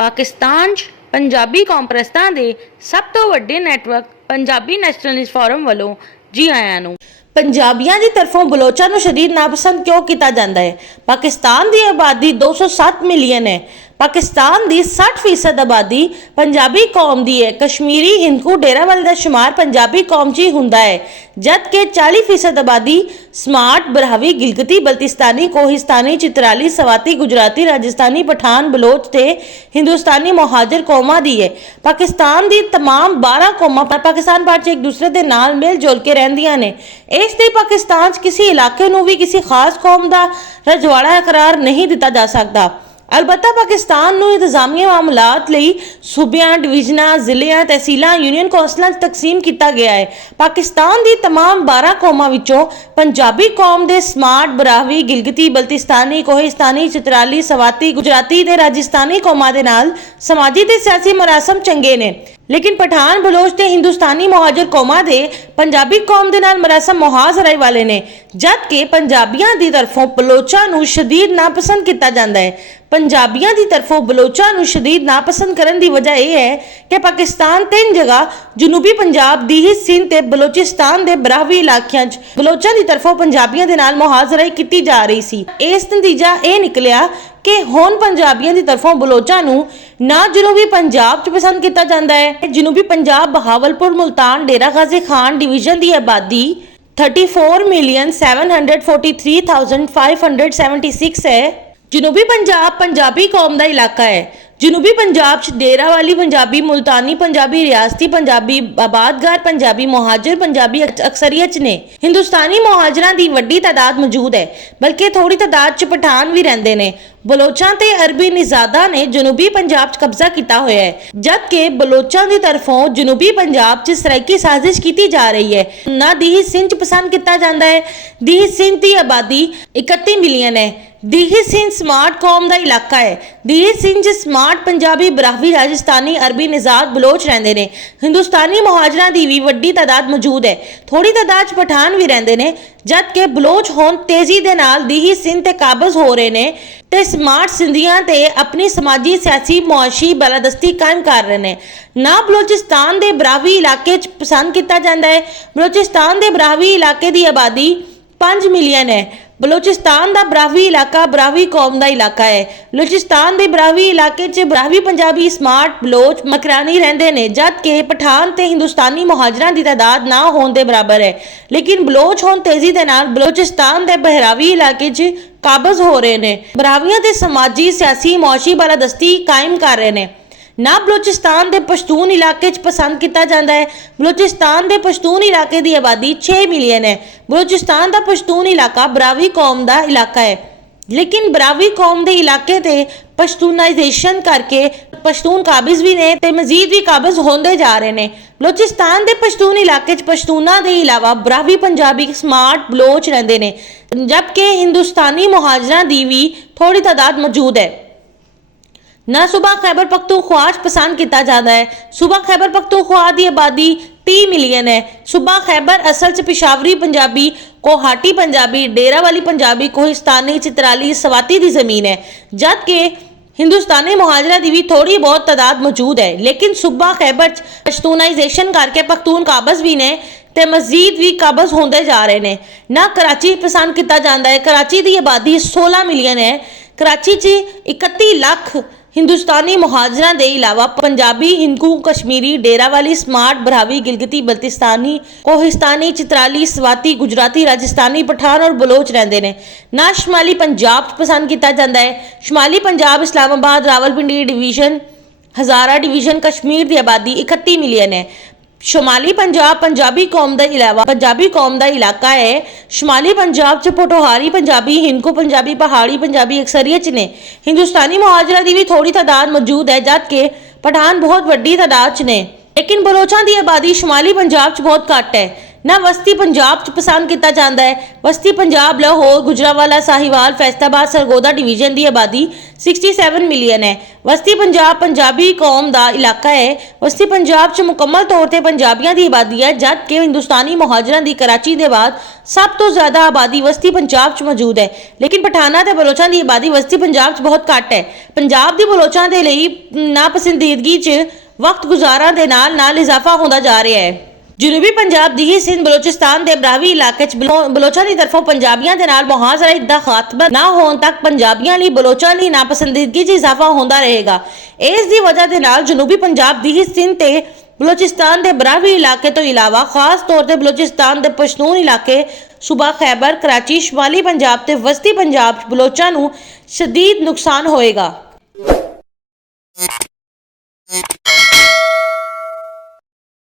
पाकिस्तान 'ਚ पंजाबी कॉम्प्रैसां दे सब तो वड्डे नैटवर्क पंजाबी नैशनलिस्ट फोरम वालों जी आयां नूं। पंजाबियों की तरफों बलोचों को शदीद नापसंद क्यों किया जाता है? पाकिस्तान की आबादी 207 मिलियन है। पाकिस्तान की 60% आबादी पंजाबी कौम की है। कश्मीरी हिंदू डेरावाले का शुमार पंजाबी कौम 'ਚ ही हुंदा है, जबकि 40% आबादी स्मार्ट, बरावी, गिलगिती, बल्तिस्तानी, कोहिस्तानी, चित्राली, सवाती, गुजराती, राजस्थानी, पठान, बलोच ते हिंदुस्तानी मुहाजिर कौमां दी है। पाकिस्तान की तमाम 12 कौमां पाकिस्तान भर 'ਚ एक दूसरे के नाल मिल जुल के रहंदियां ने। इस ਲਈ पाकिस्तान 'ਚ किसी इलाके ਨੂੰ भी किसी खास कौम का रजवाड़ा करार नहीं दिता जा सकता। अलबत्ता पाकिस्तान ਨੂੰ इंतजामी मामलात ਲਈ सूबियां, डिवीजनां, ਜ਼ਿਲ੍ਹਿਆਂ, तहसीलां, यूनियन कौंसलां 'ਚ तकसीम किया गया है। पाकिस्तान की तमाम 12 कौमां विचों पंजाबी कौम के स्मार्ट, बरावी, गिलगिती, बल्तिस्तानी, कोहिस्तानी, चित्राली, सवाती, गुजराती ते राजस्थानी कौमां दे नाल समाजी ते सियासी मरासम चंगे ने, लेकिन पठान, बलोच ते हिंदुस्तानी मुहाजिर कौमां दे पंजाबी कौम दे नाल मरासम मुहाजराई वाले ने, जबकि पंजाबियों की तरफों बलोचां नूं शदीद नापसंद किया जाता है। पंजाबियों की तरफों बलोचां नूं शदीद नापसंद करन दी वजह यह है कि पाकिस्तान 3 जगह जनूबी पंजाब दी ही सिंध ते बलोचिस्तान दे बरावी इलाकिਆਂ 'ਚ बलोचां की तरफों पंजाबियों के नाल मुहाजराई की जा रही सी। इस नतीजा यह निकलिया कि हुण पंजाबियों की तरफों बलोचां नूं ना जनूबी पंजाब 'ਚ पसंद किया जाता है। जनूबी पंजाब, बहावलपुर, मुल्तान, डेरा गाजी खान डिवीजन की आबादी 34,743,576 है। जनूबी पंजाब पंजाबी कौम का इलाका है। जनूबी पंजाब 'ਚ डेरा वाली पंजाबी, मुल्तानी पंजाबी, रियासती पंजाबी, आबादगार पंजाबी, मुहाजिर पंजाबी अक्सरियत ने। हिंदुस्तानी मुहाजिरां की वड्डी तादाद मौजूद है, बल्कि थोड़ी तादाद 'ਚ पठान भी रहंदे ने। बलोचां ते अरबी निजादा ने जनूबी पंजाब 'ਚ कब्जा किया होया है, जबकि बलोचां की तरफों जनूबी पंजाब 'ਚ सराइकी साजिश की जा रही है। ना दीही सिंध पसंद किया जाता है। दीही सिंध की आबादी 31 मिलियन है। दीही सिंध स्मार्ट कौम का इलाका है। दीही सिंध स्मार्ट पंजाबी, बरावी, राजस्थानी, अरबी, निजाद, बलोच रहंदे ने। हिंदुस्तानी मुहाजिरां की भी वड्डी तादाद मौजूद है। थोड़ी तादाद 'ਚ पठान भी रहंदे ने, जबकि बलोच हुण तेजी दे नाल दीही सिंध ते काबज हो रहे ने ते स्मार्ट सिंधियां ते अपनी समाजी, सियासी, मुआशी बालादस्ती कायम कर रहे हैं। ना बलोचिस्तान के बरावी इलाके 'ਚ पसंद किया जाता है। बलोचिस्तान के बरावी इलाके की आबादी 5 मिलियन है। बलोचिस्तान का बरावी इलाका बरावी कौम का इलाका है। बलोचिस्तान के बरावी इलाके 'ਚ बरावी पंजाबी, स्मार्ट, बलोच, मकरानी रहंदे ने, जबकि पठान ते हिंदुस्तानी मुहाजिरां की तादाद ना होने के बराबर है। लेकिन बलोच हुण तेजी दे नाल बलोचिस्तान के बहरावी इलाके 'ਚ काबज हो रहे हैं। बरावियां ते समाजी, सियासी, मुआशी बालादस्ती कायम कर रहे हैं। ना बलोचिस्तान के पश्तून इलाके 'ਚ पसंद किया जाता है। बलोचिस्तान के पश्तून इलाके की आबादी 6 मिलियन है। बलोचिस्तान का पश्तून इलाका बरावी कौम का इलाका है, लेकिन बरावी कौम के इलाके ते पश्तूनाइजेशन करके पश्तून काबिज भी ने ते मजीद भी काबिज होंदे जा रहे हैं। बलोचिस्तान के पश्तून इलाके 'ਚ पश्तूना के इलावा बरावी पंजाबी, स्मार्ट, बलोच रहंदे ने, जबकि हिंदुस्तानी मुहाजिरां की भी थोड़ी तादाद मौजूद है। ना सूबा खैबर पख्तूनख्वा 'ਚ पसंद किया जाता है। सूबा खैबर पख्तूनख्वा की आबादी 30 मिलियन है। सूबा खैबर असल 'ਚ पिशावरी पंजाबी, कोहाटी पंजाबी, डेरा वाली पंजाबी, कोहिस्तानी, चित्राली, सवाती की जमीन है, जबकि हिंदुस्तानी मुहाजिरा की भी थोड़ी बहुत तादाद मौजूद है। लेकिन सूबा खैबर 'ਚ पश्तूनाइजेशन करके पख्तून काबज भी ने ते मजीद भी काबज होंदे जा रहे हैं। ना कराची पसंद किया जाता है। कराची की आबादी 16 मिलियन है। कराची 'ਚ 31 लाख हिंदुस्तानी मुहाजिरां दे इलावा पंजाबी, हिंदू, कश्मीरी, डेरा वाली, स्मार्ट, बरावी, गिलगिती, बल्तिस्तानी, कोहिस्तानी, चित्राली, स्वाती, गुजराती, राजस्थानी, पठान और बलोच रहंदे ने। ना शुमाली पंजाब 'ਚ पसंद किया जाता है। शुमाली पंजाब, इस्लामाबाद, रावलपिंडी डिवीजन, हज़ारा डिवीजन, कश्मीर की आबादी 31 मिलियन है। शुमाली पंजाब पंजाबी कौम के इलावा पंजाबी कौम का इलाका है। शुमाली पंजाब 'ਚ पोठोहारी पंजाबी, हिंदू पंजाबी, पहाड़ी पंजाबी अक्सरियत ने। हिंदुस्तानी मुहाजिरा की भी थोड़ी तादाद मौजूद है, जबकि पठान बहुत वड्डी तादाद 'ਚ ने। लेकिन बलोचां की आबादी शुमाली पंजाब 'ਚ बहुत घट है। ਨਾ ਵਸਤੀ ਪੰਜਾਬ 'ਚ ਪਸੰਦ ਕੀਤਾ ਜਾਂਦਾ ਹੈ। ਵਸਤੀ ਪੰਜਾਬ ਲਾਹੌਰ, ਗੁਜਰਾਂਵਾਲਾ, ਸਾਹੀਵਾਲ, ਫੈਸਲਾਬਾਦ, ਸਰਗੋਦਾ ਡਿਵੀਜ਼ਨ ਦੀ ਆਬਾਦੀ 67 ਮਿਲੀਅਨ ਹੈ। ਵਸਤੀ ਪੰਜਾਬ ਪੰਜਾਬੀ ਕੌਮ ਦਾ ਇਲਾਕਾ ਹੈ। ਵਸਤੀ ਪੰਜਾਬ 'ਚ ਮੁਕੰਮਲ ਤੌਰ ਤੇ ਪੰਜਾਬੀਆਂ ਦੀ ਆਬਾਦੀ ਹੈ, ਜਦ ਕਿ ਹਿੰਦੁਸਤਾਨੀ ਮੁਹਾਜਰਾਂ ਦੀ ਕਰਾਚੀ ਦੇ ਬਾਅਦ ਸਭ ਤੋਂ ਜ਼ਿਆਦਾ ਆਬਾਦੀ ਵਸਤੀ ਪੰਜਾਬ 'ਚ ਮੌਜੂਦ ਹੈ। ਲੇਕਿਨ ਪਠਾਨਾਂ ਤੇ ਬਲੋਚਾਂ ਦੀ ਆਬਾਦੀ ਵਸਤੀ ਪੰਜਾਬ 'ਚ ਬਹੁਤ ਘੱਟ ਹੈ। ਪੰਜਾਬ ਦੀ ਬਲੋਚਾਂ ਦੇ ਲਈ ਨਾਪਸੰਦੀਦਗੀ 'ਚ ਵਕਤ ਗੁਜ਼ਾਰਾਂ ਦੇ ਨਾਲ ਇਜ਼ਾਫਾ ਹੁੰਦਾ ਜਾ ਰਿਹਾ ਹੈ। ਜਨੂਬੀ ਪੰਜਾਬ ਦੀ ਸਿੰਧ ਬਲੋਚਿਸਤਾਨ ਦੇ ਬਰਾਵੀ ਇਲਾਕੇ 'ਚ ਬਲੋਚਾਂ ਦੀ ਤਰਫੋਂ ਪੰਜਾਬੀਆਂ ਦੇ ਨਾਲ ਮੁਹਾਜ਼ਰਾ ਦਾ ਖਾਤਮਾ ਨਾ ਹੋਣ ਤੱਕ ਪੰਜਾਬੀਆਂ ਲਈ ਬਲੋਚਾਂ ਦੀ ਨਾਪਸੰਦੀਦਗੀ 'ਚ ਇਜ਼ਾਫਾ ਹੁੰਦਾ ਰਹੇਗਾ। ਇਸ ਦੀ ਵਜ੍ਹਾ ਦੇ ਨਾਲ ਜਨੂਬੀ ਪੰਜਾਬ ਦੀ ਸਿੰਧ ਤੇ ਬਲੋਚਿਸਤਾਨ ਦੇ ਬਰਾਵੀ ਇਲਾਕੇ ਤੋਂ ਇਲਾਵਾ ਖਾਸ ਤੌਰ ਤੇ ਬਲੋਚਿਸਤਾਨ ਦੇ ਪਸ਼ਤੂਨ ਇਲਾਕੇ, ਸੂਬਾ ਖੈਬਰ, ਕਰਾਚੀ, ਸ਼ਮਾਲੀ ਪੰਜਾਬ ਤੇ ਵਸਤੀ ਪੰਜਾਬ 'ਚ ਬਲੋਚਾਂ ਨੂੰ ਸ਼ਦੀਦ ਨੁਕਸਾਨ ਹੋਏਗਾ।